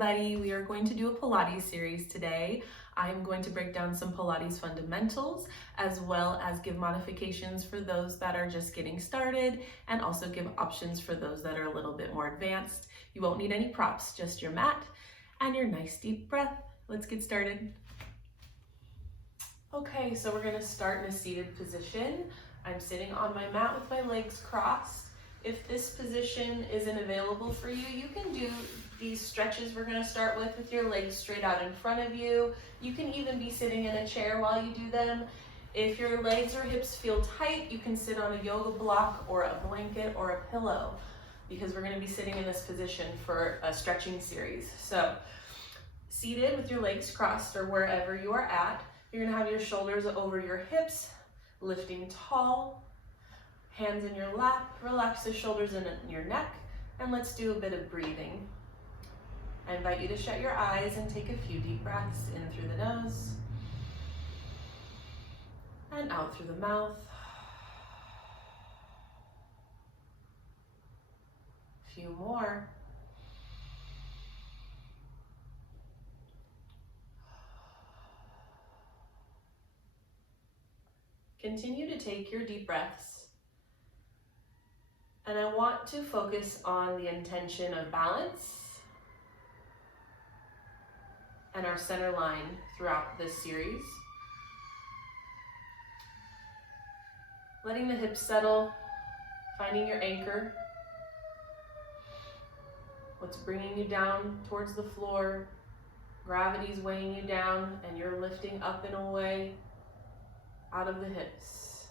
everybody. We are going to do a Pilates series today. I'm going to break down some Pilates fundamentals as well as give modifications for those that are just getting started and also give options for those that are a little bit more advanced. You won't need any props, just your mat and your nice deep breath. Let's get started. Okay, so we're going to start in a seated position. I'm sitting on my mat with my legs crossed. If this position isn't available for you, you can do these stretches we're going to start with your legs straight out in front of you. You can even be sitting in a chair while you do them. If your legs or hips feel tight, you can sit on a yoga block or a blanket or a pillow, because we're going to be sitting in this position for a stretching series. So seated with your legs crossed or wherever you are at, you're going to have your shoulders over your hips, lifting tall. Hands in your lap, relax the shoulders in your neck, and let's do a bit of breathing. I invite you to shut your eyes and take a few deep breaths in through the nose and out through the mouth. A few more. Continue to take your deep breaths. And I want to focus on the intention of balance and our center line throughout this series. Letting the hips settle, finding your anchor. What's bringing you down towards the floor. Gravity's weighing you down and you're lifting up and away out of the hips.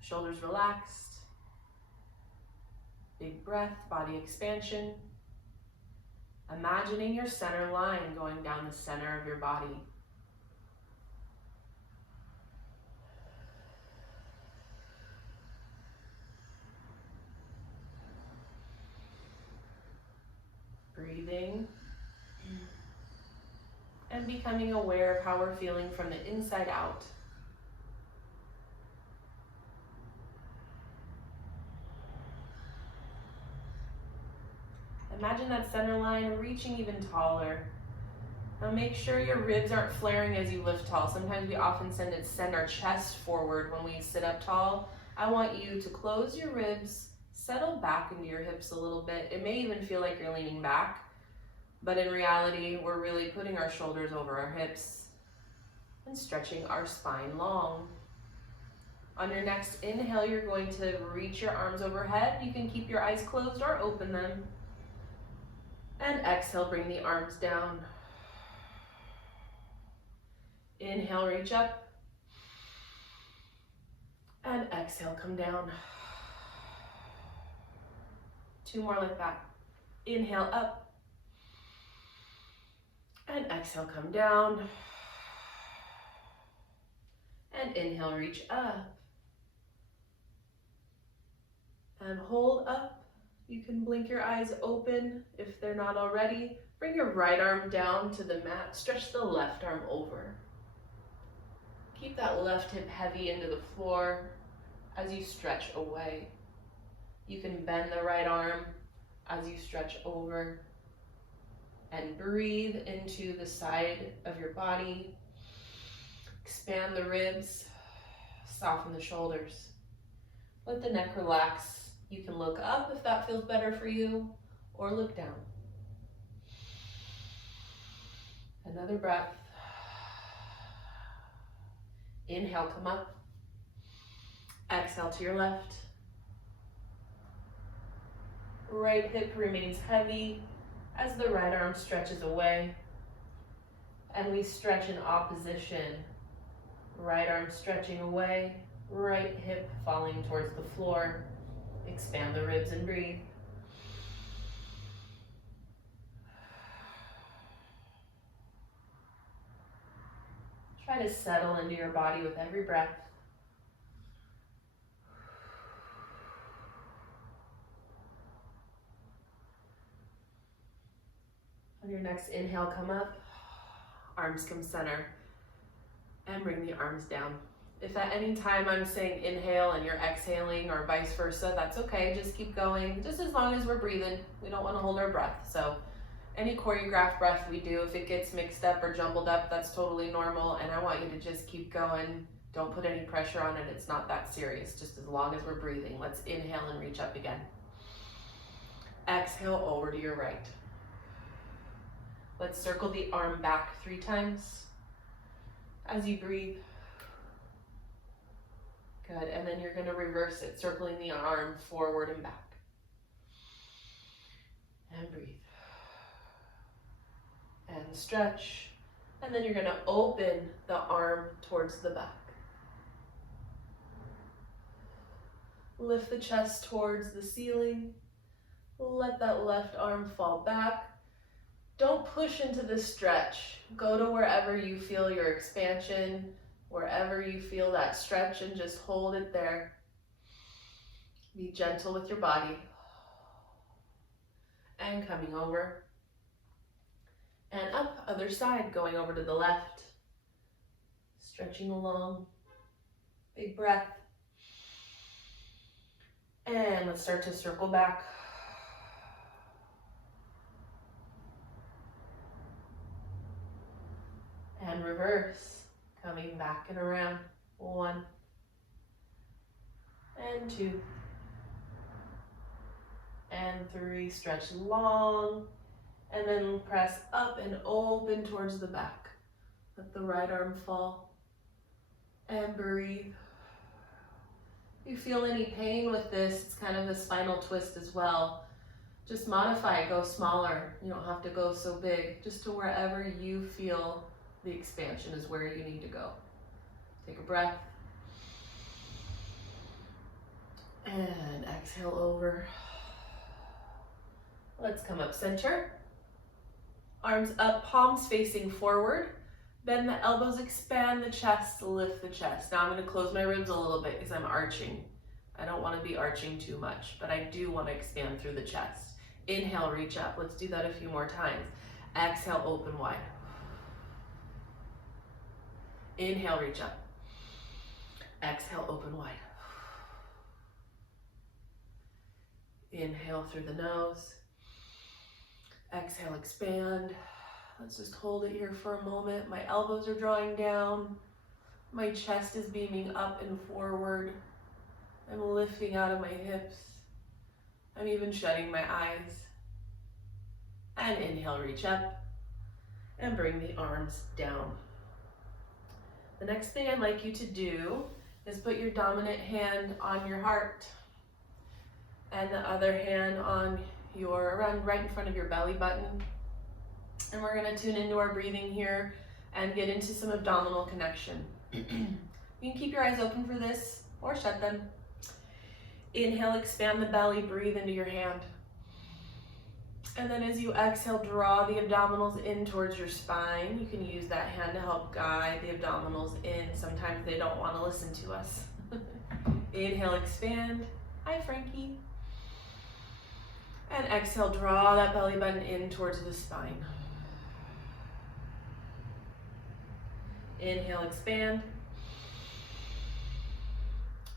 Shoulders relaxed. Big breath, body expansion. Imagining your center line going down the center of your body. Breathing. And becoming aware of how we're feeling from the inside out. Imagine that center line reaching even taller. Now make sure your ribs aren't flaring as you lift tall. Sometimes we often send our chest forward when we sit up tall. I want you to close your ribs, settle back into your hips a little bit. It may even feel like you're leaning back, but in reality, we're really putting our shoulders over our hips and stretching our spine long. On your next inhale, you're going to reach your arms overhead. You can keep your eyes closed or open them. And exhale, bring the arms down. Inhale, reach up. And exhale, come down. Two more like that. Inhale, up. And exhale, come down. And inhale, reach up. And hold up. You can blink your eyes open if they're not already. Bring your right arm down to the mat. Stretch the left arm over. Keep that left hip heavy into the floor as you stretch away. You can bend the right arm as you stretch over. And breathe into the side of your body. Expand the ribs. Soften the shoulders. Let the neck relax. You can look up if that feels better for you, or look down. Another breath. Inhale, come up. Exhale to your left. Right hip remains heavy as the right arm stretches away. And we stretch in opposition. Right arm stretching away, right hip falling towards the floor. Expand the ribs and breathe. Try to settle into your body with every breath. On your next inhale, come up. Arms come center. And bring the arms down. If at any time I'm saying inhale and you're exhaling or vice versa, that's okay. Just keep going, just as long as we're breathing. We don't want to hold our breath. So Any choreographed breath we do, if it gets mixed up or jumbled up, that's totally normal, and I want you to just keep going. Don't put any pressure on it. It's not that serious, just as long as we're breathing. Let's inhale and reach up again. Exhale over to your right. Let's circle the arm back 3 times as you breathe. Good, and then you're gonna reverse it, circling the arm forward and back. And breathe. And stretch. And then you're gonna open the arm towards the back. Lift the chest towards the ceiling. Let that left arm fall back. Don't push into the stretch. Go to wherever you feel your expansion, wherever you feel that stretch, and just hold it there. Be gentle with your body. And coming over. And up, other side, going over to the left. Stretching along. Big breath. And let's start to circle back. And reverse, coming back and around. 1 and 2 and 3. Stretch long, and then press up and open towards the back. Let the right arm fall and breathe. If you feel any pain with this, it's kind of a spinal twist as well. Just modify it, go smaller. You don't have to go so big. Just to wherever you feel the expansion is where you need to go. Take a breath. And exhale over. Let's come up center. Arms up, palms facing forward. Bend the elbows, expand the chest, lift the chest. Now I'm going to close my ribs a little bit because I'm arching. I don't want to be arching too much, but I do want to expand through the chest. Inhale, reach up. Let's do that a few more times. Exhale, open wide. Inhale, reach up. Exhale, open wide. Inhale through the nose. Exhale, expand. Let's just hold it here for a moment. My elbows are drawing down. My chest is beaming up and forward. I'm lifting out of my hips. I'm even shutting my eyes. And inhale, reach up. And bring the arms down. The next thing I'd like you to do is put your dominant hand on your heart and the other hand on around right in front of your belly button. And we're going to tune into our breathing here and get into some abdominal connection. You can keep your eyes open for this or shut them. Inhale, expand the belly, breathe into your hand. And then as you exhale, draw the abdominals in towards your spine. You can use that hand to help guide the abdominals in. Sometimes they don't want to listen to us. Inhale, expand. Hi, Frankie. And exhale, draw that belly button in towards the spine. Inhale, expand.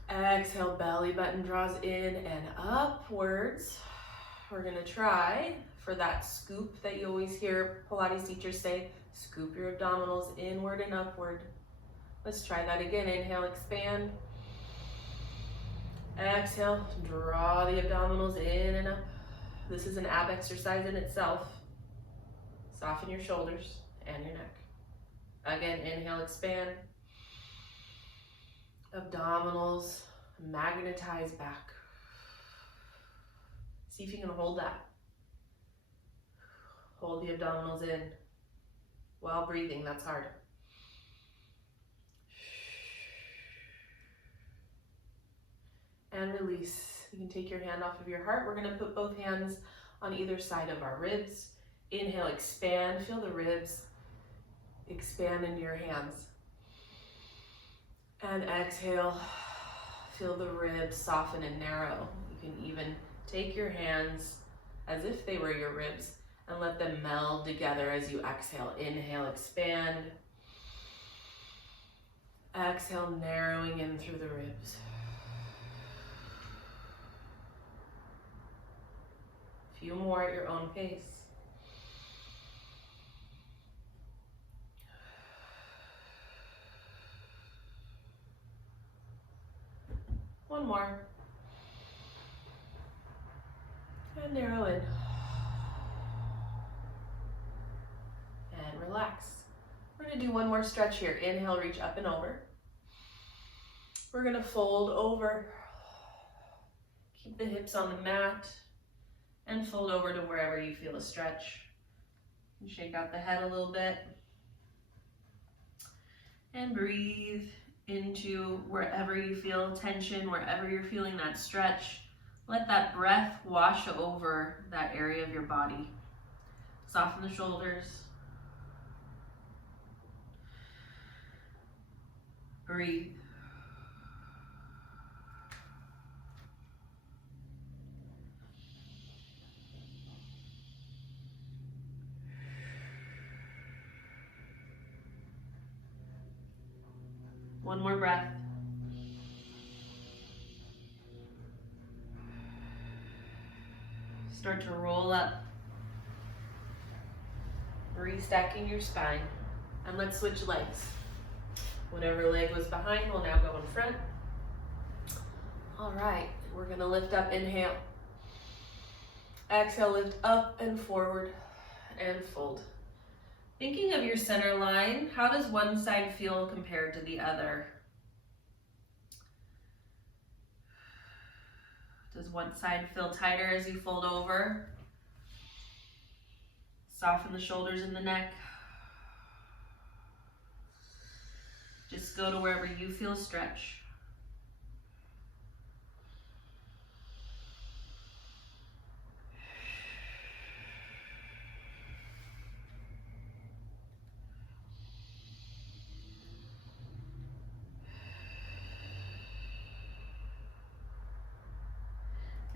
Exhale, belly button draws in and upwards. We're gonna try for that scoop that you always hear Pilates teachers say, scoop your abdominals inward and upward. Let's try that again. Inhale, expand. Exhale, draw the abdominals in and up. This is an ab exercise in itself. Soften your shoulders and your neck. Again, inhale, expand. Abdominals magnetize back. See if you can hold that. Hold the abdominals in while breathing. That's hard. And release. You can take your hand off of your heart. We're going to put both hands on either side of our ribs. Inhale, expand. Feel the ribs expand into your hands. And exhale, feel the ribs soften and narrow. You can even take your hands as if they were your ribs and let them meld together as you exhale. Inhale, expand. Exhale, narrowing in through the ribs. A few more at your own pace. One more. And narrow in. And relax. We're gonna do one more stretch here. Inhale, reach up and over. We're gonna fold over. Keep the hips on the mat and fold over to wherever you feel a stretch. And shake out the head a little bit. And breathe into wherever you feel tension, wherever you're feeling that stretch. Let that breath wash over that area of your body. Soften the shoulders. Breathe. One more breath. Start to roll up. Restacking your spine. And let's switch legs. Whatever leg was behind will now go in front. All right, we're gonna lift up, inhale. Exhale, lift up and forward and fold. Thinking of your center line, how does one side feel compared to the other? Does one side feel tighter as you fold over? Soften the shoulders and the neck. Just go to wherever you feel stretch.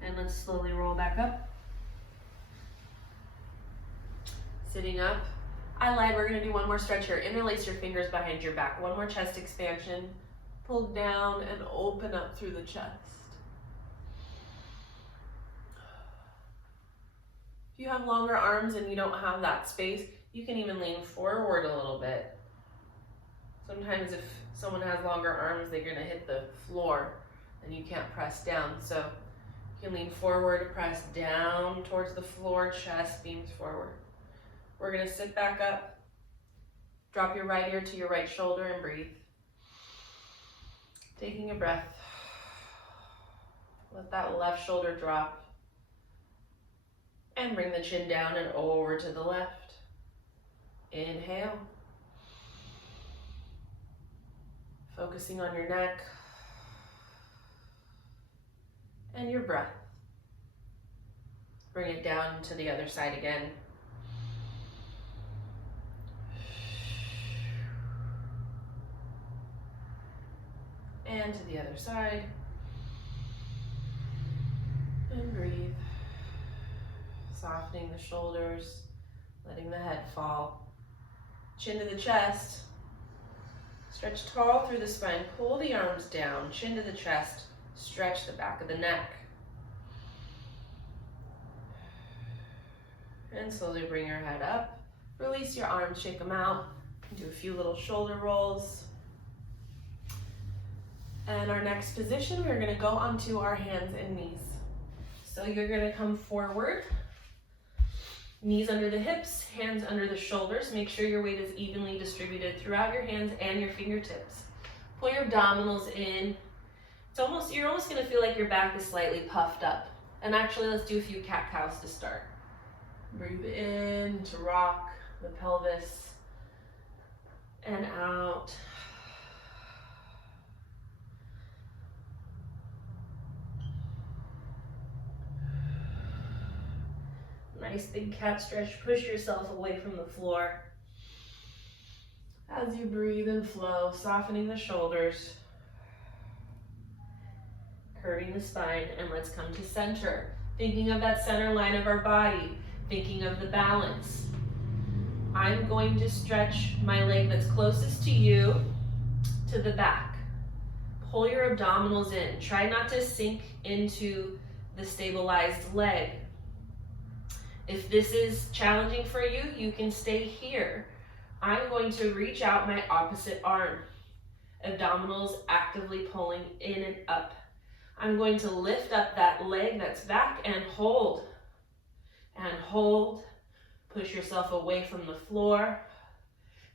And let's slowly roll back up. Sitting up. I lied, we're gonna do one more stretch here. Interlace your fingers behind your back. One more chest expansion. Pull down and open up through the chest. If you have longer arms and you don't have that space, you can even lean forward a little bit. Sometimes if someone has longer arms, they're gonna hit the floor and you can't press down. So you can lean forward, press down towards the floor, chest beams forward. We're gonna sit back up, drop your right ear to your right shoulder and breathe. Taking a breath. Let that left shoulder drop. And bring the chin down and over to the left. Inhale. Focusing on your neck. And your breath. Bring it down to the other side again. And to the other side. And breathe. Softening the shoulders, letting the head fall. Chin to the chest. Stretch tall through the spine. Pull the arms down, chin to the chest. Stretch the back of the neck. And slowly bring your head up. Release your arms, shake them out. Do a few little shoulder rolls. And our next position, we're gonna go onto our hands and knees. So you're gonna come forward, knees under the hips, hands under the shoulders. Make sure your weight is evenly distributed throughout your hands and your fingertips. Pull your abdominals in. You're almost gonna feel like your back is slightly puffed up. And actually, let's do a few cat-cows to start. Breathe in to rock the pelvis and out. Nice big cat stretch. Push yourself away from the floor. As you breathe and flow, softening the shoulders, curving the spine, and let's come to center. Thinking of that center line of our body, thinking of the balance. I'm going to stretch my leg that's closest to you to the back. Pull your abdominals in. Try not to sink into the stabilized leg. If this is challenging for you, you can stay here. I'm going to reach out my opposite arm. Abdominals actively pulling in and up. I'm going to lift up that leg that's back and hold. And hold. Push yourself away from the floor.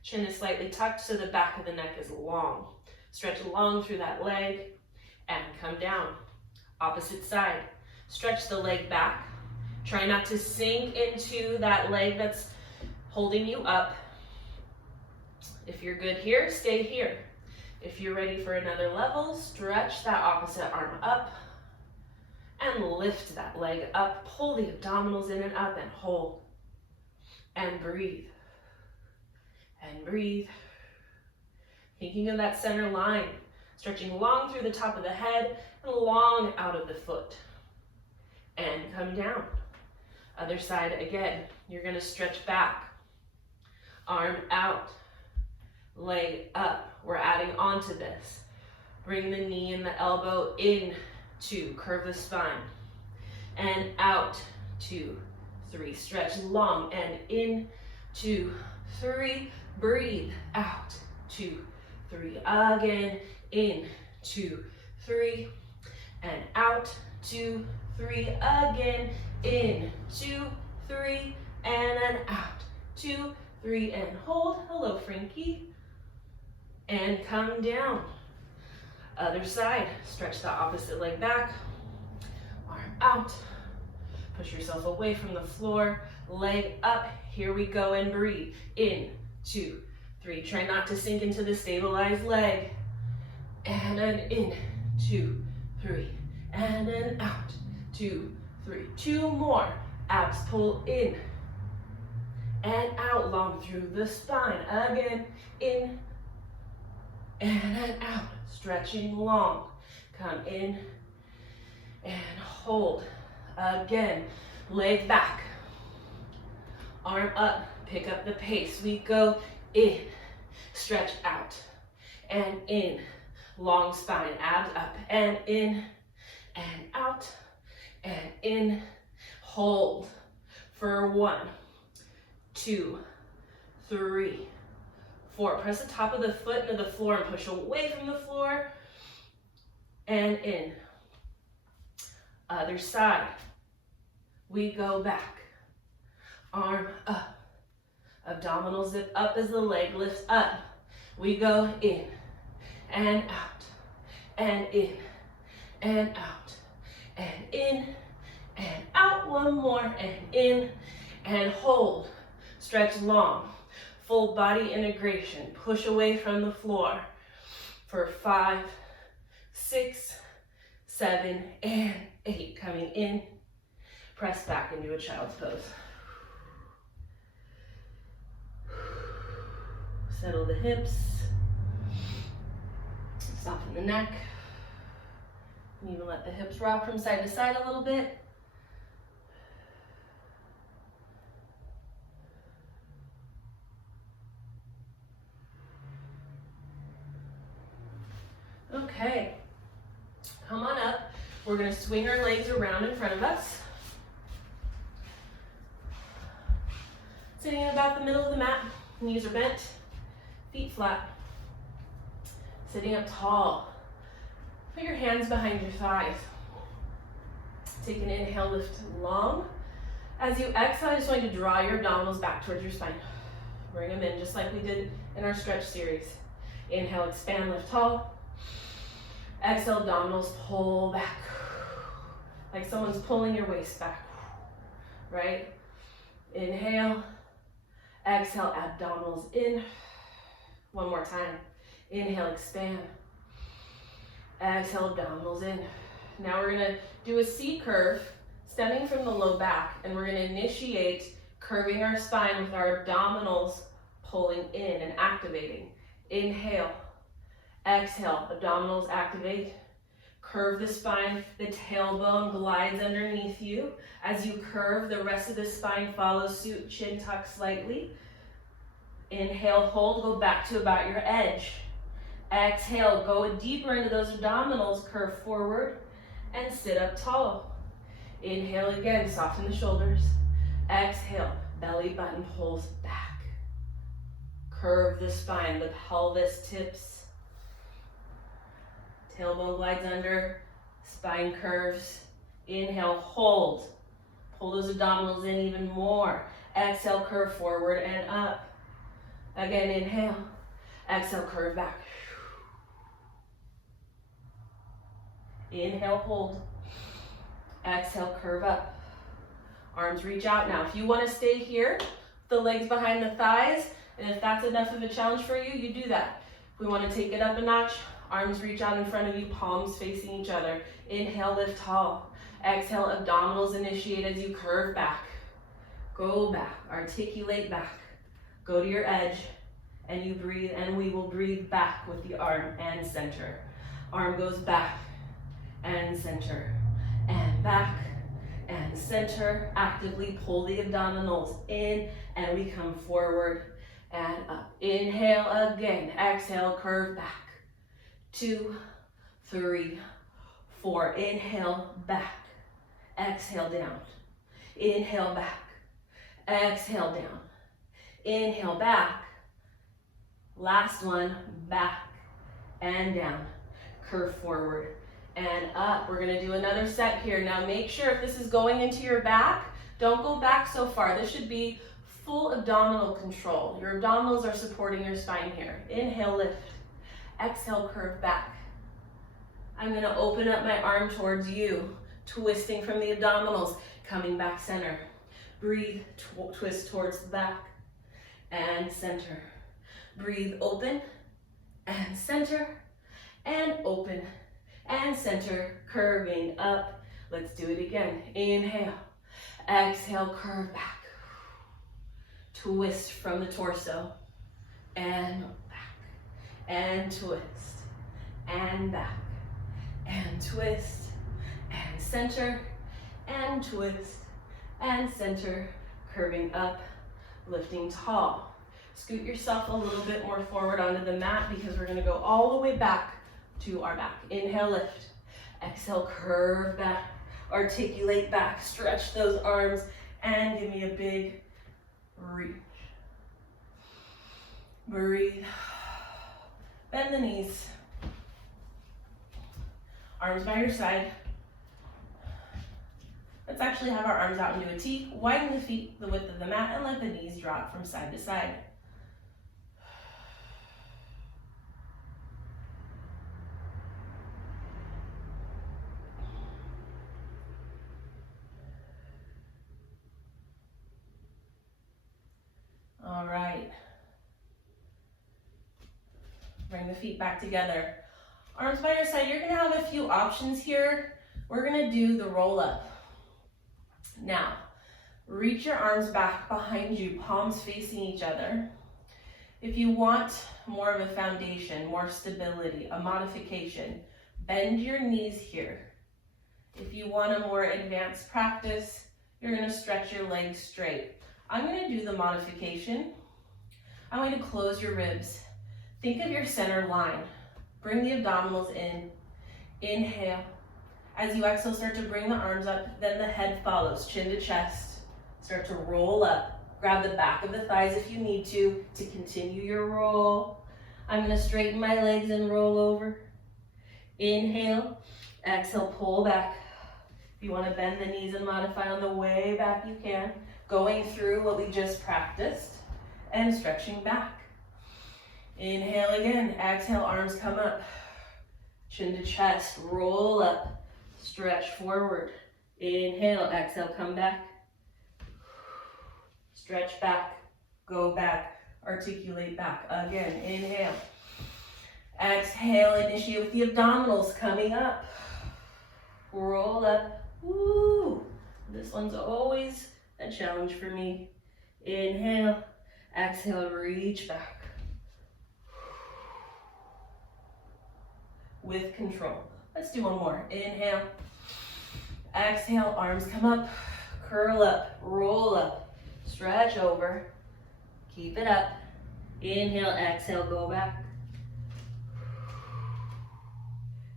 Chin is slightly tucked so the back of the neck is long. Stretch long through that leg and come down. Opposite side. Stretch the leg back. Try not to sink into that leg that's holding you up. If you're good here, stay here. If you're ready for another level, stretch that opposite arm up and lift that leg up. Pull the abdominals in and up and hold. And breathe. And breathe. Thinking of that center line, stretching long through the top of the head and long out of the foot. And come down. Other side again. You're going to stretch back. Arm out. Leg up. We're adding on to this. Bring the knee and the elbow in. 2. Curve the spine. And out. 2, 3. Stretch long and in. 2, 3. Breathe. Out. 2, 3. Again. In. 2, 3. And out. 2, 3. Again. In. 2, 3. And then out. 2, 3. And hold. Hello, Frankie. And come down. Other side. Stretch the opposite leg back. Arm out. Push yourself away from the floor. Leg up. Here we go and breathe. In. 2, 3. Try not to sink into the stabilized leg. And then in. 2, 3. And then out. 2, 3. 2 more. Abs pull in. And out long through the spine. Again. In. And then out. Stretching long. Come in. And hold. Again. Leg back. Arm up. Pick up the pace. We go in. Stretch out. And in. Long spine. Abs up. And in. And out. And in. Hold. For 1, 2, 3, 4. Press the top of the foot into the floor and push away from the floor. And in. Other side. We go back. Arm up. Abdominals zip up as the leg lifts up. We go in. And out. And in. And out. And in. And out. 1 more. And in. And hold. Stretch long. Full body integration. Push away from the floor for 5, 6, 7, and 8. Coming in. Press back into a child's pose. Settle the hips. Soften the neck. And even let the hips rock from side to side a little bit. Okay, come on up. We're going to swing our legs around in front of us. Sitting in about the middle of the mat, knees are bent, feet flat. Sitting up tall. Put your hands behind your thighs. Take an inhale, lift long. As you exhale, I just want you to draw your abdominals back towards your spine. Bring them in just like we did in our stretch series. Inhale, expand, lift tall. Exhale, abdominals pull back. Like someone's pulling your waist back, right? Inhale, exhale, abdominals in. 1 more time. Inhale, expand. Exhale, abdominals in. Now we're gonna do a C curve, stemming from the low back, and we're gonna initiate curving our spine with our abdominals pulling in and activating. Inhale. Exhale, abdominals activate. Curve the spine, the tailbone glides underneath you. As you curve, the rest of the spine follows suit, chin tuck slightly. Inhale, hold, go back to about your edge. Exhale, go deeper into those abdominals, curve forward, and sit up tall. Inhale again, soften the shoulders. Exhale, belly button pulls back. Curve the spine, the pelvis tips. Tailbone glides under, Spine curves. Inhale, hold. Pull those abdominals in even more. Exhale, curve forward and up. Again, inhale. Exhale, curve back. Inhale, hold. Exhale, curve up. Arms reach out now. If you want to stay here, the legs behind the thighs, and if that's enough of a challenge for you, you do that. If we want to take it up a notch, arms reach out in front of you, palms facing each other. Inhale, lift tall. Exhale, abdominals initiate as you curve back. Go back, articulate back. Go to your edge, and you breathe, and we will breathe back with the arm and center. Arm goes back and center, and back and center. Actively pull the abdominals in, and we come forward and up. Inhale again. Exhale, curve back. 2, 3, 4. Inhale, back. Exhale, down. Inhale, back. Exhale, down. Inhale, back. Last one, back and down. Curve forward and up. We're gonna do another set here. Now make sure if this is going into your back, don't go back so far. This should be full abdominal control. Your abdominals are supporting your spine here. Inhale, lift. Exhale, curve back. I'm gonna open up my arm towards you, twisting from the abdominals, coming back center. Breathe, twist towards the back and center. Breathe, open and center and open and center, curving up. Let's do it again. Inhale, exhale, curve back. Twist from the torso and back and twist and back and twist and center and twist and center, curving up, lifting tall. Scoot yourself a little bit more forward onto the mat because we're gonna go all the way back to our back. Inhale, lift. Exhale, curve back. Articulate back, stretch those arms, and give me a big reach. Breathe. Bend the knees. Arms by your side. Let's actually have our arms out into a T. Widen the feet the width of the mat and let the knees drop from side to side. All right. Bring the feet back together. Arms by your side. You're gonna have a few options here. We're gonna do the roll up. Now, reach your arms back behind you, palms facing each other. If you want more of a foundation, more stability, a modification, bend your knees here. If you want a more advanced practice, you're gonna stretch your legs straight. I'm gonna do the modification. I'm going to close your ribs. Think of your center line. Bring the abdominals in. Inhale. As you exhale, start to bring the arms up, then the head follows, chin to chest. Start to roll up. Grab the back of the thighs if you need to continue your roll. I'm gonna straighten my legs and roll over. Inhale, exhale, pull back. If you wanna bend the knees and modify on the way back, you can. Going through what we just practiced and stretching back. Inhale again, exhale, arms come up. Chin to chest, roll up, stretch forward. Inhale, exhale, come back. Stretch back, go back, articulate back. Again, inhale. Exhale, initiate with the abdominals coming up. Roll up. Woo! This one's always a challenge for me. Inhale, exhale, reach back. With control. Let's do one more. Inhale, exhale, arms come up, curl up, roll up, stretch over, keep it up. Inhale, exhale, go back.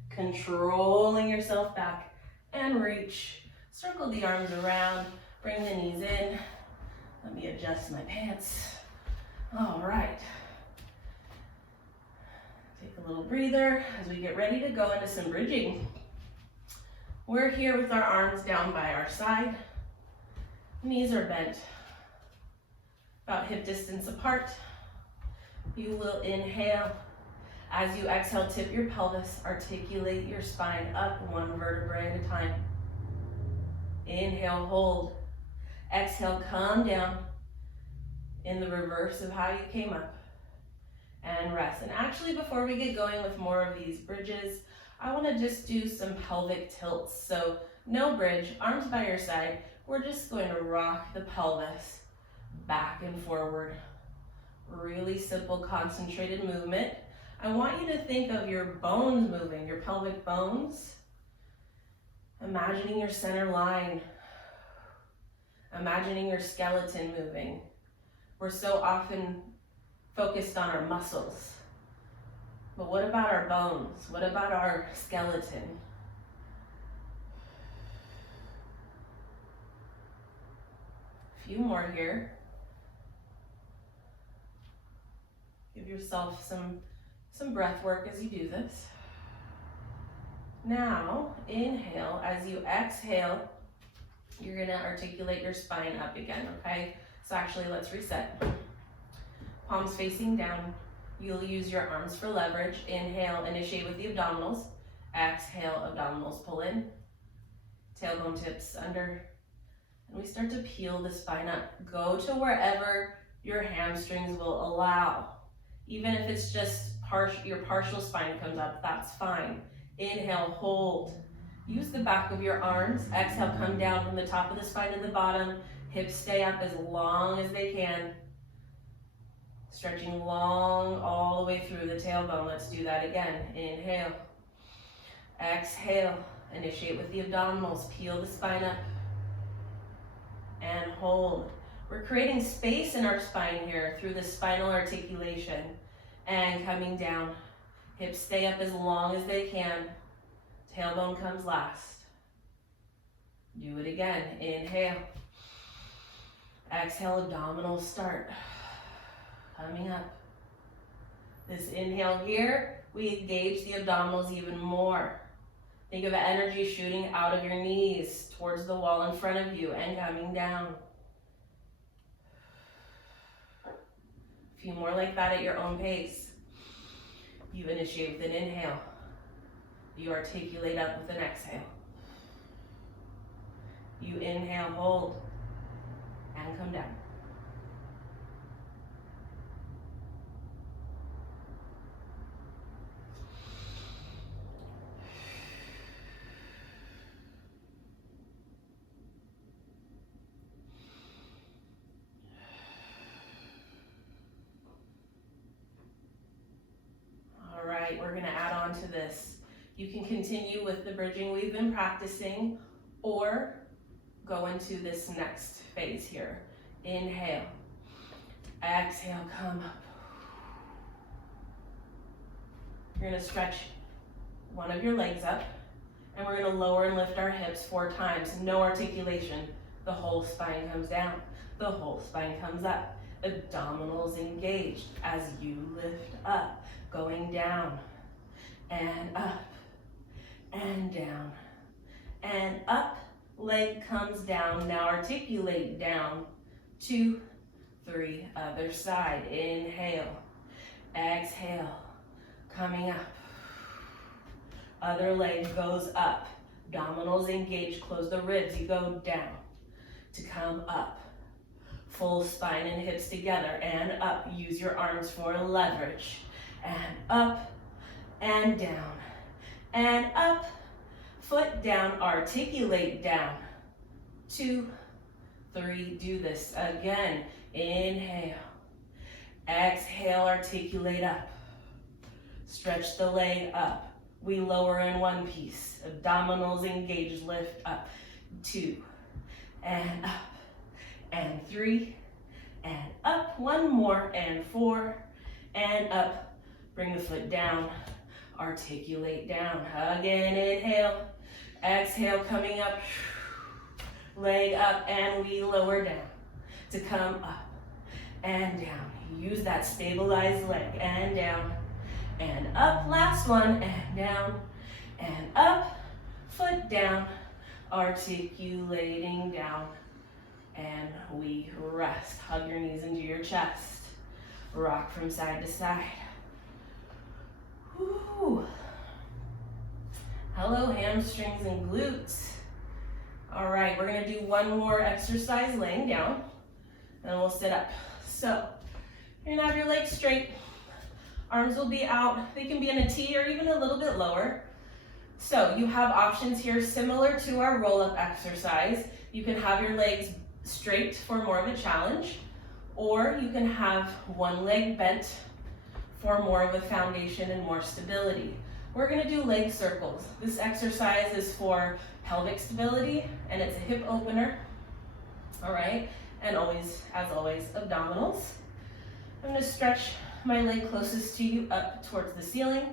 Controlling yourself back and reach. Circle the arms around, bring the knees in. Let me adjust my pants. All right. Take a little breather as we get ready to go into some bridging. We're here with our arms down by our side. Knees are bent about hip distance apart. You will inhale. As you exhale, tip your pelvis, articulate your spine up one vertebrae at a time. Inhale, hold. Exhale, come down in the reverse of how you came up. And rest. And actually, before we get going with more of these bridges, I want to just do some pelvic tilts. So no bridge, arms by your side. We're just going to rock the pelvis back and forward. Really simple, concentrated movement. I want you to think of your bones moving, your pelvic bones. Imagining your center line. Imagining your skeleton moving. We're so often focused on our muscles. But what about our bones? What about our skeleton? A few more here. Give yourself some breath work as you do this. Now, inhale. As you exhale, you're gonna articulate your spine up again, okay? So actually, let's reset. Palms facing down. You'll use your arms for leverage. Inhale, initiate with the abdominals. Exhale, abdominals pull in. Tailbone tips under. And we start to peel the spine up. Go to wherever your hamstrings will allow. Even if it's just your partial spine comes up, that's fine. Inhale, hold. Use the back of your arms. Exhale, come down from the top of the spine to the bottom. Hips stay up as long as they can. Stretching long all the way through the tailbone. Let's do that again. Inhale. Exhale. Initiate with the abdominals. Peel the spine up. And hold. We're creating space in our spine here through the spinal articulation. And coming down. Hips stay up as long as they can. Tailbone comes last. Do it again. Inhale. Exhale, abdominals start. Coming up. This inhale here, we engage the abdominals even more. Think of energy shooting out of your knees towards the wall in front of you and coming down. A few more like that at your own pace. You initiate with an inhale. You articulate up with an exhale. You inhale, hold, and come down. All right, we're going to add on to this. You can continue with the bridging we've been practicing or go into this next phase here. Inhale. Exhale, come up. You're going to stretch one of your legs up and we're going to lower and lift our hips 4 times. No articulation. The whole spine comes down. The whole spine comes up. Abdominals engaged as you lift up. Going down and up and down and up. Leg comes down. Now articulate down. 2, 3, other side. Inhale. Exhale. Coming up. Other leg goes up. Abdominals engaged. Close the ribs. You go down to come up. Full spine and hips together and up. Use your arms for leverage. And up and down and up. Foot down, articulate down. 2, 3, do this again. Inhale. Exhale, articulate up. Stretch the leg up. We lower in one piece. Abdominals engaged, lift up. 2, and up. And 3, and up. One more, and 4, and up. Bring the foot down. Articulate down. Again, inhale. Exhale, coming up. Leg up, and we lower down to come up and down. Use that stabilized leg and down and up. Last one, and down and up. Foot down. articulating down, and we rest. Hug your knees into your chest. Rock from side to side. Woo. Hello, hamstrings and glutes. All right, we're gonna do one more exercise laying down, and then we'll sit up. So, you're gonna have your legs straight. Arms will be out. They can be in a T or even a little bit lower. So you have options here similar to our roll-up exercise. You can have your legs straight for more of a challenge, or you can have one leg bent for more of a foundation and more stability. We're gonna do leg circles. This exercise is for pelvic stability, and it's a hip opener, all right? And always, as always, abdominals. I'm gonna stretch my leg closest to you up towards the ceiling.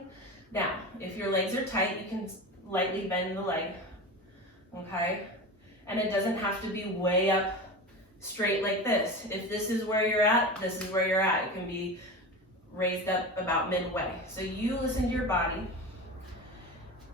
Now, if your legs are tight, you can lightly bend the leg, okay? And it doesn't have to be way up straight like this. If this is where you're at, this is where you're at. It can be raised up about midway. So you listen to your body.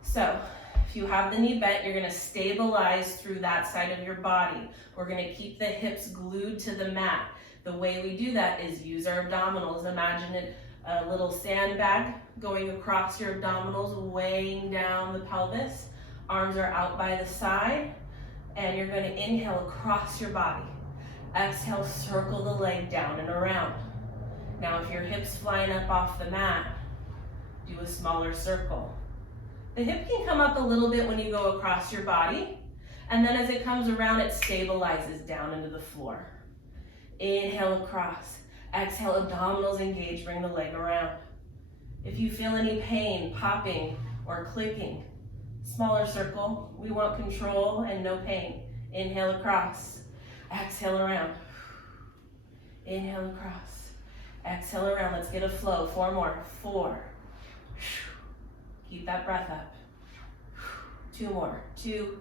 So if you have the knee bent, you're gonna stabilize through that side of your body. We're gonna keep the hips glued to the mat. The way we do that is use our abdominals. Imagine it a little sandbag going across your abdominals, weighing down the pelvis. Arms are out by the side, and you're going to inhale across your body. Exhale, circle the leg down and around. Now, if your hip's flying up off the mat, do a smaller circle. The hip can come up a little bit when you go across your body, and then as it comes around, it stabilizes down into the floor. Inhale across. Exhale, abdominals engage, bring the leg around. If you feel any pain, popping or clicking, smaller circle. We want control and no pain. Inhale across. Exhale around. Inhale across. Exhale around. Let's get a flow. 4 more. 4. Keep that breath up. 2 more. 2.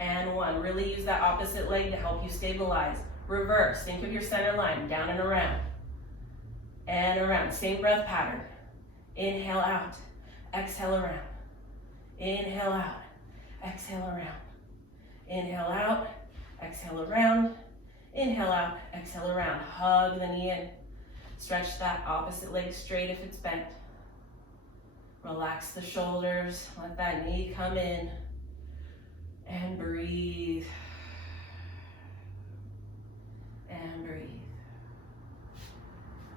And 1. Really use that opposite leg to help you stabilize. Reverse. Think of your center line. Down and around. And around. Same breath pattern. Inhale out. Exhale around. Inhale out. Exhale around. Inhale out. Exhale around. Inhale out. Exhale around. Hug the knee in. Stretch that opposite leg straight if it's bent. Relax the shoulders. Let that knee come in. And breathe. And breathe.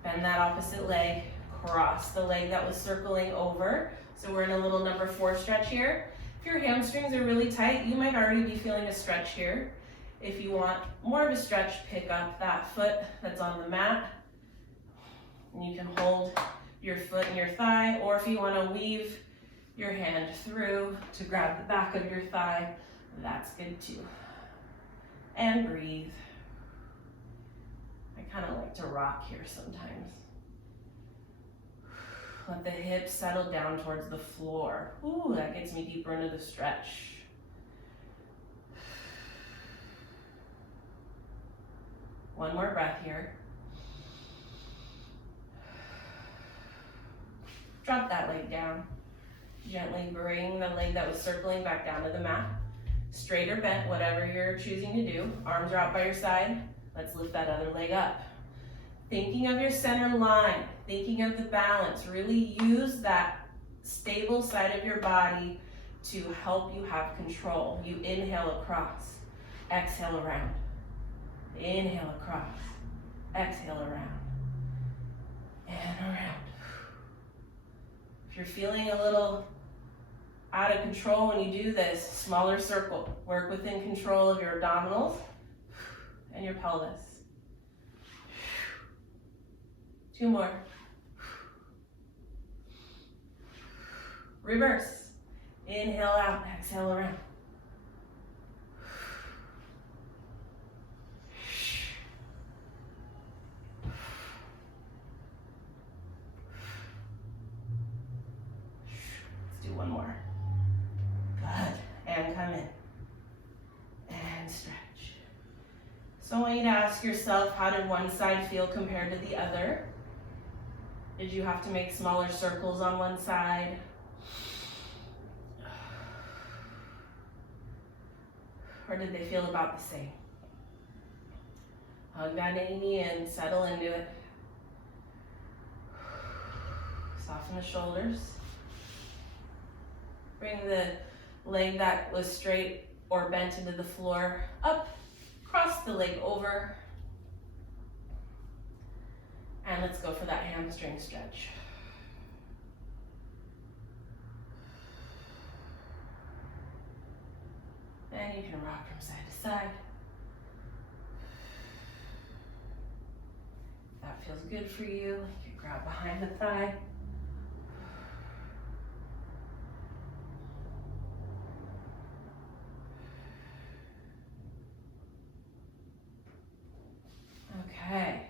Bend that opposite leg. Cross the leg that was circling over. So we're in a little number 4 stretch here. If your hamstrings are really tight, you might already be feeling a stretch here. If you want more of a stretch, pick up that foot that's on the mat. And you can hold your foot and your thigh, or if you want to weave your hand through to grab the back of your thigh, that's good too. And breathe. I kind of like to rock here sometimes. Let the hips settle down towards the floor. Ooh, that gets me deeper into the stretch. One more breath here. Drop that leg down. Gently bring the leg that was circling back down to the mat. Straight or bent, whatever you're choosing to do. Arms are out by your side. Let's lift that other leg up. Thinking of your center line, thinking of the balance. Really use that stable side of your body to help you have control. You inhale across, exhale around. Inhale across, exhale around, and around. If you're feeling a little out of control when you do this, smaller circle. Work within control of your abdominals and your pelvis. 2 more. Reverse. Inhale out, exhale around. Let's do 1 more. Good. And come in. And stretch. So I want you to ask yourself, how did one side feel compared to the other? Did you have to make smaller circles on one side? or did they feel about the same? Hug that knee in, settle into it. Soften the shoulders. Bring the leg that was straight or bent into the floor up, cross the leg over, and let's go for that hamstring stretch. And you can rock from side to side. If that feels good for you, you can grab behind the thigh. Okay,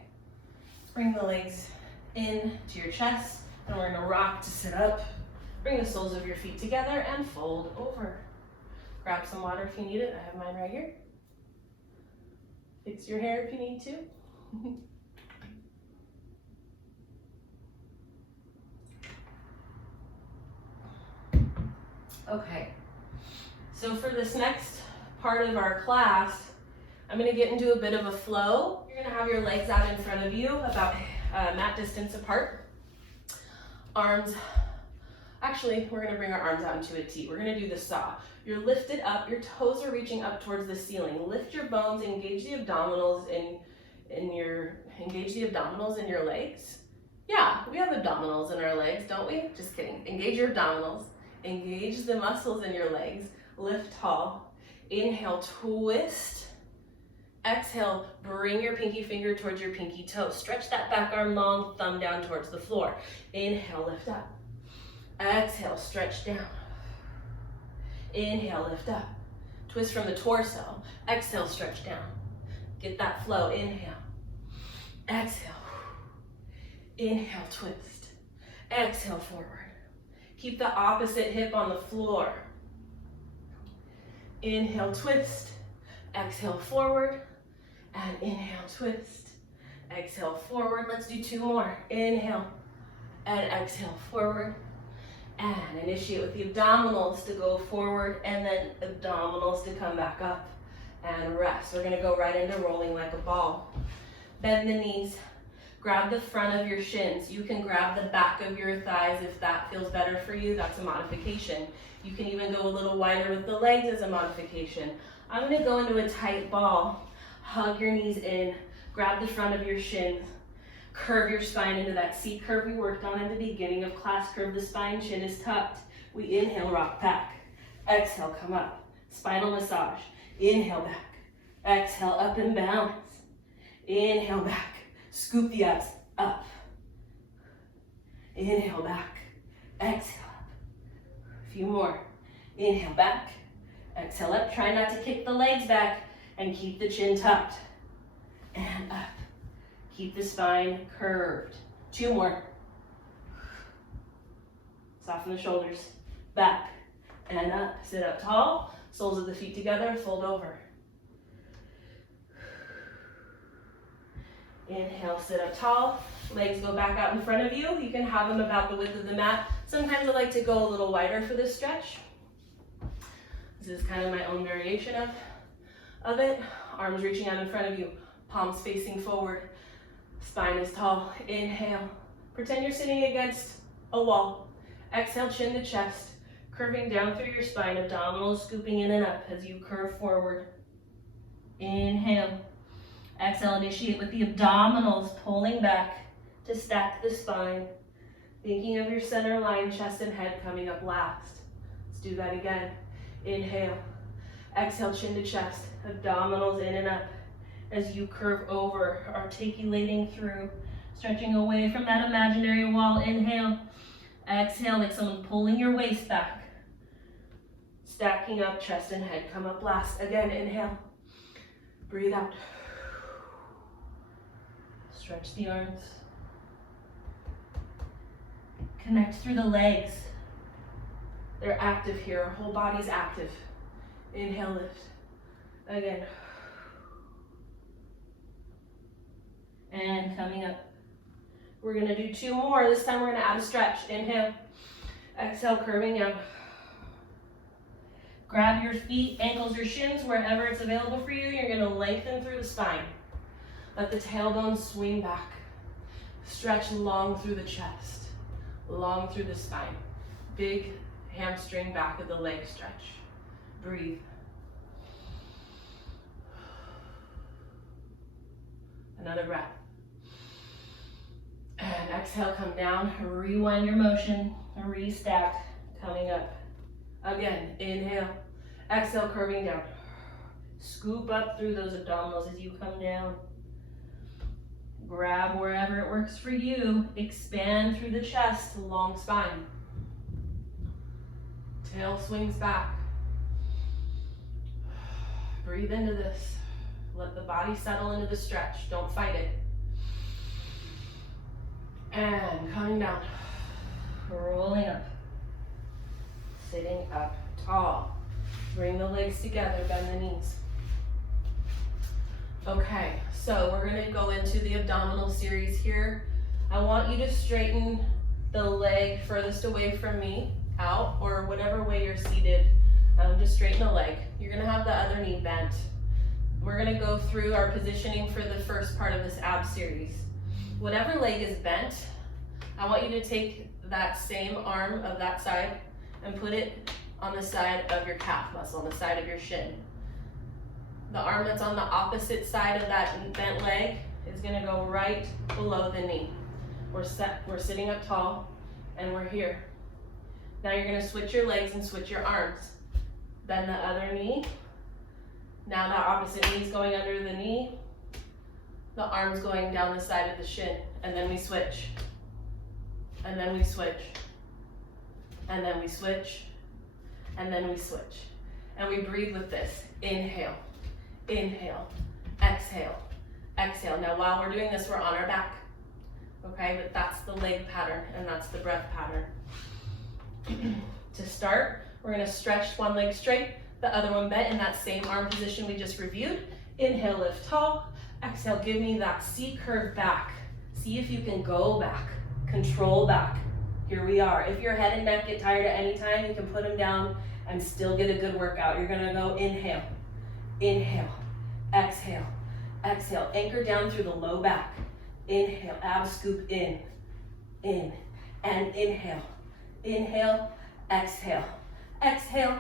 let's bring the legs in to your chest, and we're gonna rock to sit up. Bring the soles of your feet together and fold over. Grab some water if you need it. I have mine right here. Fix your hair if you need to. Okay, so for this next part of our class, I'm going to get into a bit of a flow. You're going to have your legs out in front of you, about mat distance apart. Arms, actually, we're going to bring our arms out into a T. We're going to do the saw. You're lifted up, your toes are reaching up towards the ceiling. Lift your bones, engage the abdominals in your legs. Yeah, we have abdominals in our legs, don't we? Just kidding. Engage your abdominals. Engage the muscles in your legs. Lift tall. Inhale, twist. Exhale, bring your pinky finger towards your pinky toe. Stretch that back arm long, thumb down towards the floor. Inhale, lift up. Exhale, stretch down. Inhale, lift up. Twist from the torso. Exhale, stretch down. Get that flow. Inhale. Exhale. Inhale, twist. Exhale, forward. Keep the opposite hip on the floor. Inhale, twist. Exhale, forward. And inhale, twist. Exhale, forward. Let's do two more. Inhale and exhale, forward. And initiate with the abdominals to go forward, and then abdominals to come back up and rest. We're gonna go right into rolling like a ball. Bend the knees. Grab the front of your shins. You can grab the back of your thighs if that feels better for you. That's a modification. You can even go a little wider with the legs as a modification. I'm gonna go into a tight ball. Hug your knees in. Grab the front of your shins. Curve your spine into that C curve we worked on at the beginning of class. Curve the spine, chin is tucked. We inhale, rock back. Exhale, come up. Spinal massage. Inhale back. Exhale, up and balance. Inhale back. Scoop the abs up. Inhale back. Exhale up. A few more. Inhale back. Exhale up. Try not to kick the legs back and keep the chin tucked. And up. Keep the spine curved. Two more. Soften the shoulders. Back and up. Sit up tall. Soles of the feet together. Fold over. Inhale, sit up tall. Legs go back out in front of you. You can have them about the width of the mat. Sometimes I like to go a little wider for this stretch. This is kind of my own variation of it. Arms reaching out in front of you. Palms facing forward. Spine is tall. Inhale. Pretend you're sitting against a wall. Exhale, chin to chest. Curving down through your spine. Abdominals scooping in and up as you curve forward. Inhale. Exhale, initiate with the abdominals pulling back to stack the spine. Thinking of your center line, chest and head coming up last. Let's do that again. Inhale. Exhale, chin to chest. Abdominals in and up as you curve over, articulating through, stretching away from that imaginary wall. Inhale. Exhale, like someone pulling your waist back. Stacking up, chest and head come up last. Again, inhale. Breathe out. Stretch the arms. Connect through the legs. They're active here. Our whole body's active. Inhale, lift. Again. And coming up. We're gonna do two more. This time we're gonna add a stretch. Inhale. Exhale, curving down. Grab your feet, ankles, or shins, wherever it's available for you. You're gonna lengthen through the spine. Let the tailbone swing back. Stretch long through the chest, long through the spine. Big hamstring back of the leg stretch. Breathe. Another breath. And exhale, come down, rewind your motion, restack, coming up. Again, inhale, exhale, curving down. Scoop up through those abdominals as you come down. Grab wherever it works for you. Expand through the chest, long spine. Tail swings back. Breathe into this. Let the body settle into the stretch. Don't fight it. And coming down. Rolling up. Sitting up tall. Bring the legs together, bend the knees. Okay, so we're gonna go into the abdominal series here. I want you to straighten the leg furthest away from me, out, or whatever way you're seated. Just straighten the leg. You're gonna have the other knee bent. We're gonna go through our positioning for the first part of this ab series. Whatever leg is bent, I want you to take that same arm of that side and put it on the side of your calf muscle, on the side of your shin. The arm that's on the opposite side of that bent leg is gonna go right below the knee. We're sitting up tall, and we're here. Now you're gonna switch your legs and switch your arms. Bend the other knee. Now that opposite knee is going under the knee. The arm's going down the side of the shin, and then we switch. And then we switch. And then we switch. And then we switch. And we breathe with this. Inhale, inhale, exhale, exhale. Now while we're doing this, we're on our back. Okay, but that's the leg pattern, and that's the breath pattern. To start, we're gonna stretch one leg straight, the other one bent in that same arm position we just reviewed. Inhale, lift tall. Exhale, give me that C curve back. See if you can go back, control back. Here we are. If your head and neck get tired at any time, you can put them down and still get a good workout. You're gonna go inhale, inhale, exhale, exhale. Anchor down through the low back. Inhale, ab scoop in, and inhale, inhale, exhale, exhale,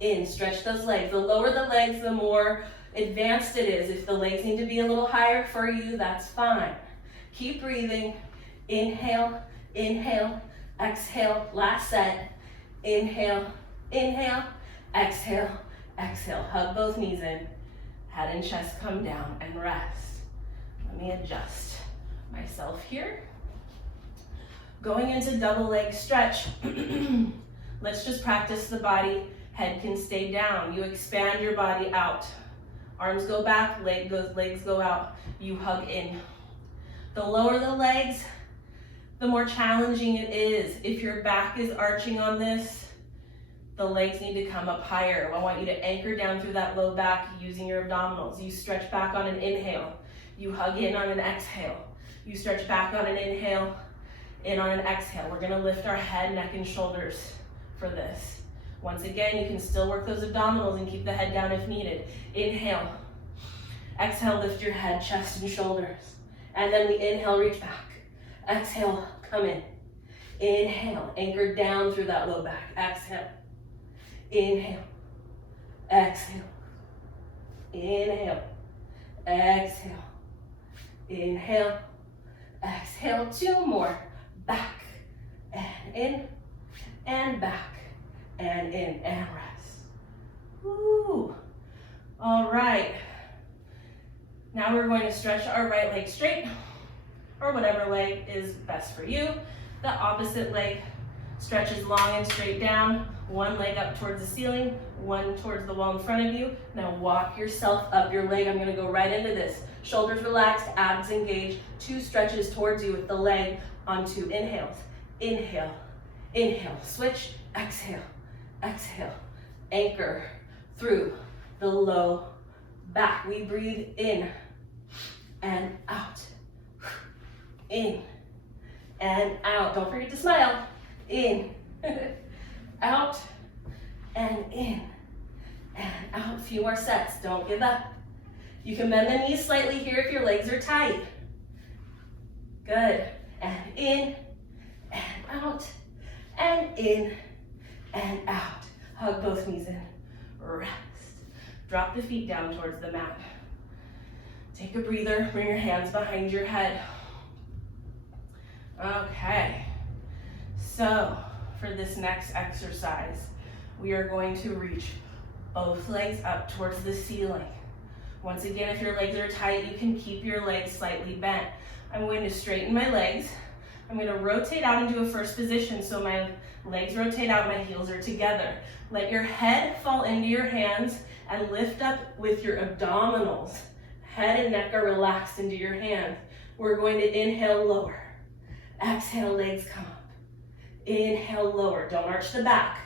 in. Stretch those legs. The lower the legs, the more advanced it is. If the legs need to be a little higher for you, that's fine. Keep breathing. Inhale, inhale, exhale. Last set. Inhale, inhale, exhale, exhale. Hug both knees in. Head and chest come down and rest. Let me adjust myself here. Going into double leg stretch. Let's just practice the body. Head can stay down. You expand your body out. Arms go back, legs go out. You hug in. The lower the legs, the more challenging it is. If your back is arching on this, the legs need to come up higher. I want you to anchor down through that low back using your abdominals. You stretch back on an inhale. You hug in on an exhale. You stretch back on an inhale, in on an exhale. We're gonna lift our head, neck, and shoulders for this. Once again, you can still work those abdominals and keep the head down if needed. Inhale. Exhale, lift your head, chest, and shoulders. And then we inhale, reach back. Exhale, come in. Inhale, anchor down through that low back. Exhale. Inhale. Exhale. Inhale. Exhale. Inhale. Exhale. Two more. Back and in and back and in and rest. Woo. All right. Now we're going to stretch our right leg straight, or whatever leg is best for you. The opposite leg stretches long and straight down. One leg up towards the ceiling, one towards the wall in front of you. Now walk yourself up your leg. I'm gonna go right into this. Shoulders relaxed, abs engaged. Two stretches towards you with the leg on two inhales. Inhale, inhale, switch, exhale, exhale. Anchor through the low back. We breathe in and out. In and out. Don't forget to smile. In, out, and in. and out. A few more sets, don't give up. You can bend the knees slightly here if your legs are tight. Good, and in, and out, and in, and out. Hug both knees in, rest. Drop the feet down towards the mat. Take a breather, bring your hands behind your head. Okay, so for this next exercise, we are going to reach both legs up towards the ceiling. Once again, if your legs are tight, you can keep your legs slightly bent. I'm going to straighten my legs. I'm going to rotate out into a first position so my legs rotate out, my heels are together. Let your head fall into your hands and lift up with your abdominals. Head and neck are relaxed into your hands. We're going to inhale, lower. Exhale, legs come up. Inhale, lower. Don't arch the back.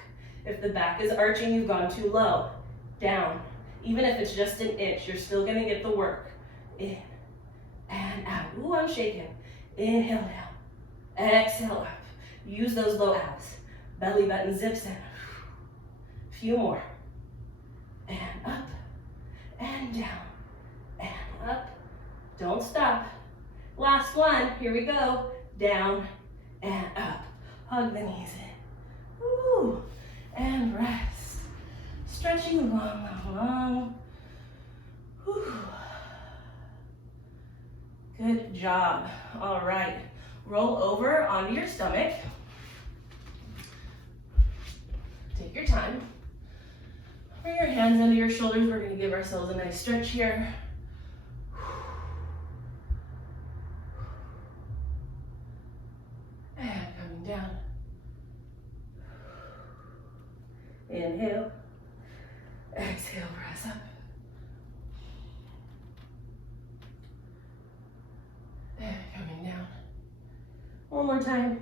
If the back is arching, you've gone too low. Down. Even if it's just an inch, you're still gonna get the work. In and out. Ooh, I'm shaking. Inhale down. Exhale up. Use those low abs. Belly button zips in. Few more. And up. And down. And up. Don't stop. Last one. Here we go. Down and up. Hug the knees in. Ooh. And rest. Stretching long, long, long. Whew. Good job. All right. Roll over onto your stomach. Take your time. Bring your hands under your shoulders. We're going to give ourselves a nice stretch here. And coming down. Inhale. Exhale, press up. And coming down. One more time.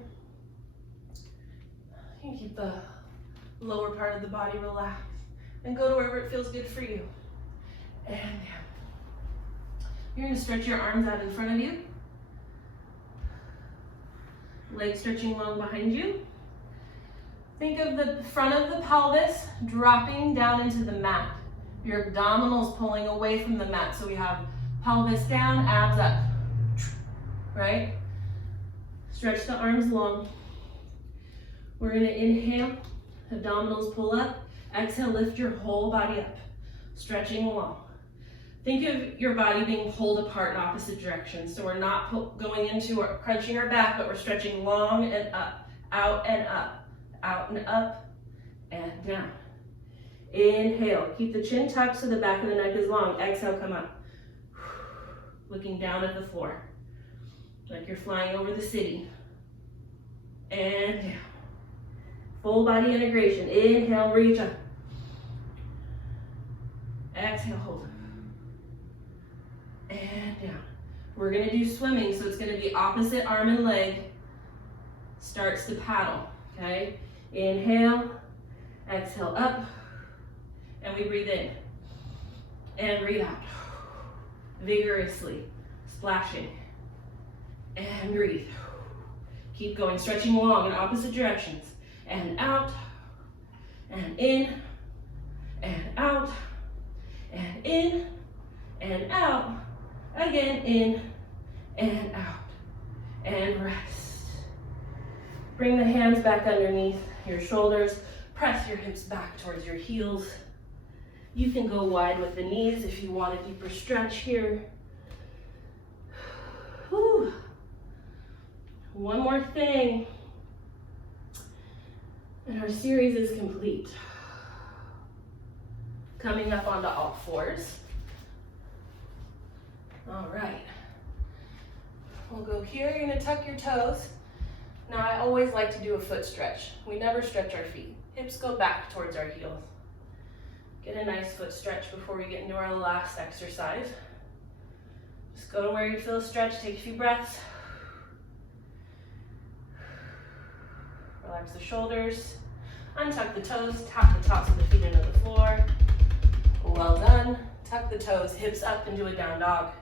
You can keep the lower part of the body relaxed and go to wherever it feels good for you. And down. You're going to stretch your arms out in front of you. Legs stretching long behind you. Think of the front of the pelvis dropping down into the mat. Your abdominals pulling away from the mat. So we have pelvis down, abs up. Right? Stretch the arms long. We're going to inhale, abdominals pull up. Exhale, lift your whole body up. Stretching long. Think of your body being pulled apart in opposite directions. So we're not going into or crunching our back, but we're stretching long and up, out and up, out and up, and down. Inhale, keep the chin tucked so the back of the neck is long. Exhale, come up. Looking down at the floor, like you're flying over the city. And down. Full body integration. Inhale, reach up. Exhale, hold. And down. We're going to do swimming, so it's going to be opposite arm and leg. Starts to paddle, okay? Inhale, exhale up, and we breathe in. And breathe out. Vigorously, splashing. And breathe. Keep going, stretching long in opposite directions. And out, and in, and out, and in, and out. Again, in, and out, and rest. Bring the hands back underneath your shoulders. Press your hips back towards your heels. You can go wide with the knees if you want a deeper stretch here. Whew. One more thing. And our series is complete. Coming up onto all fours. All right. We'll go here. You're going to tuck your toes. Now, I always like to do a foot stretch. We never stretch our feet. Hips go back towards our heels. Get a nice foot stretch before we get into our last exercise. Just go to where you feel a stretch. Take a few breaths. Relax the shoulders. Untuck the toes. Tap the tops of the feet into the floor. Well done. Tuck the toes. Hips up into a down dog.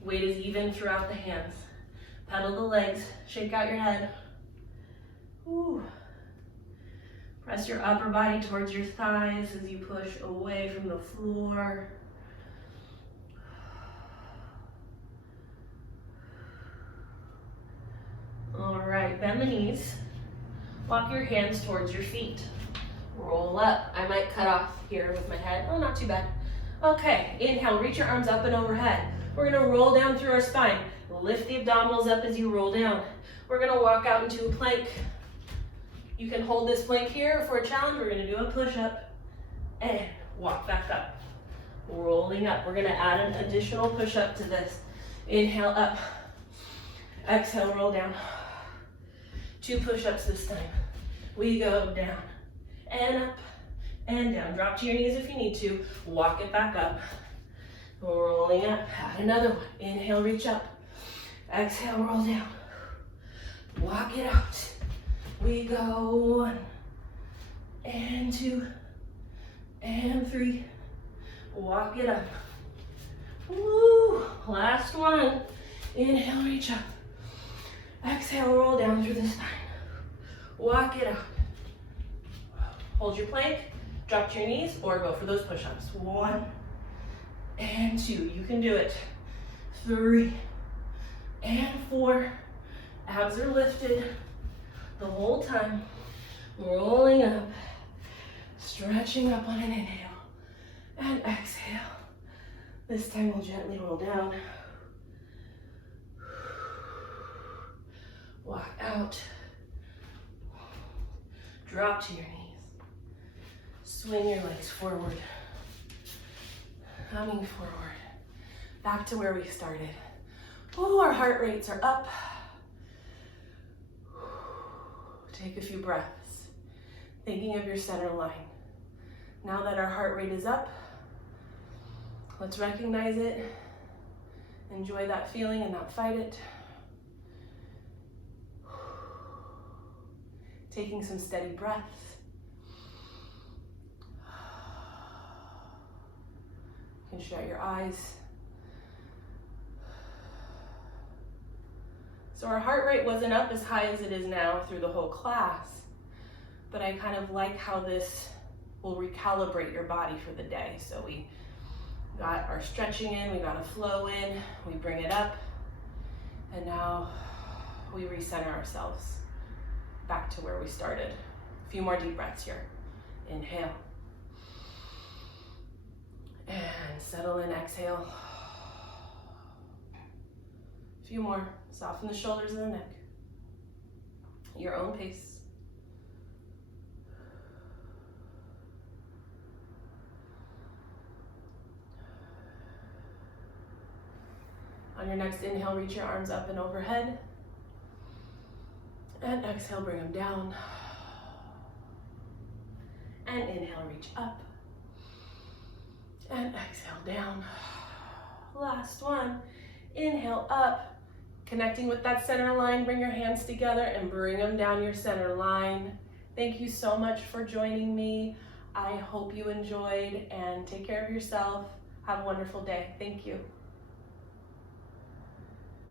Weight is even throughout the hands. Pedal the legs. Shake out your head. Ooh. Press your upper body towards your thighs as you push away from the floor. All right, bend the knees. Walk your hands towards your feet. Roll up. I might cut off here with my head. Oh, not too bad. Okay, inhale, reach your arms up and overhead. We're gonna roll down through our spine. Lift the abdominals up as you roll down. We're gonna walk out into a plank. You can hold this plank here for a challenge. We're gonna do a push-up and walk back up. Rolling up. We're gonna add an additional push-up to this. Inhale up. Exhale, roll down. 2 push-ups this time. We go down and up and down. Drop to your knees if you need to. Walk it back up. Rolling up. Add another one. Inhale, reach up. Exhale, roll down. Walk it out. We go 1 and 2 and 3. Walk it up. Woo! Last one. Inhale, reach up. Exhale, roll down through the spine. Walk it out. Hold your plank, drop to your knees, or go for those push-ups. 1 and 2. You can do it. 3 and 4. Abs are lifted the whole time. Rolling up, stretching up on an inhale, and exhale. This time we'll gently roll down. Walk out. Drop to your knees. Swing your legs forward. Coming forward. Back to where we started. Oh, our heart rates are up. Take a few breaths. Thinking of your center line. Now that our heart rate is up, let's recognize it. Enjoy that feeling and not fight it. Taking some steady breaths. You can shut your eyes. So our heart rate wasn't up as high as it is now through the whole class, but I kind of like how this will recalibrate your body for the day. So we got our stretching in, we got a flow in, we bring it up, and now we recenter ourselves back to where we started. A few more deep breaths here. Inhale. And settle in, exhale. A few more. Soften the shoulders and the neck. Your own pace. On your next inhale, reach your arms up and overhead. And exhale, bring them down. And inhale, reach up. And exhale, down. Last one. Inhale, up. Connecting with that center line, bring your hands together and bring them down your center line. Thank you so much for joining me. I hope you enjoyed, and take care of yourself. Have a wonderful day. Thank you.